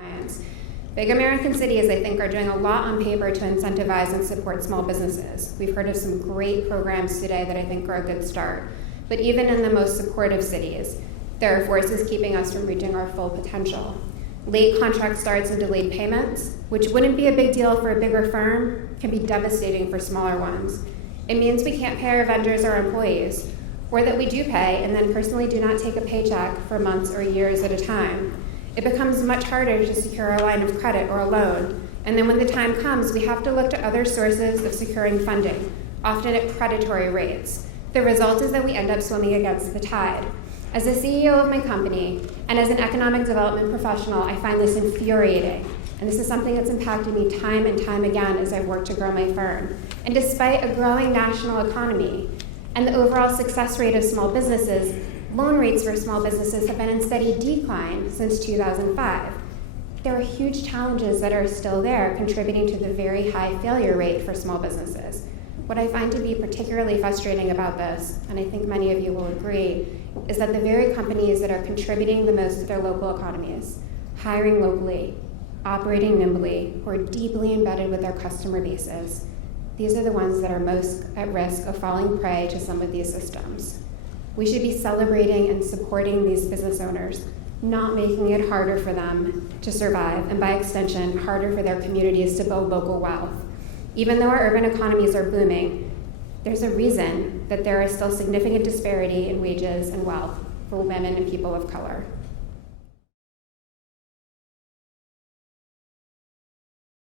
clients. Big American cities, I think, are doing a lot on paper to incentivize and support small businesses. We've heard of some great programs today that I think are a good start. But even in the most supportive cities, there are forces keeping us from reaching our full potential. Late contract starts and delayed payments, which wouldn't be a big deal for a bigger firm, can be devastating for smaller ones. It means we can't pay our vendors or employees, or that we do pay and then personally do not take a paycheck for months or years at a time. It becomes much harder to secure a line of credit or a loan, and then when the time comes, we have to look to other sources of securing funding, often at predatory rates. The result is that we end up swimming against the tide. As the CEO of my company, and as an economic development professional, I find this infuriating. And this is something that's impacted me time and time again as I've worked to grow my firm. And despite a growing national economy and the overall success rate of small businesses, loan rates for small businesses have been in steady decline since 2005. There are huge challenges that are still there, contributing to the very high failure rate for small businesses. What I find to be particularly frustrating about this, and I think many of you will agree, is that the very companies that are contributing the most to their local economies, hiring locally, operating nimbly, who are deeply embedded with their customer bases, these are the ones that are most at risk of falling prey to some of these systems. We should be celebrating and supporting these business owners, not making it harder for them to survive, and by extension, harder for their communities to build local wealth. Even though our urban economies are booming, there's a reason that there is still significant disparity in wages and wealth for women and people of color.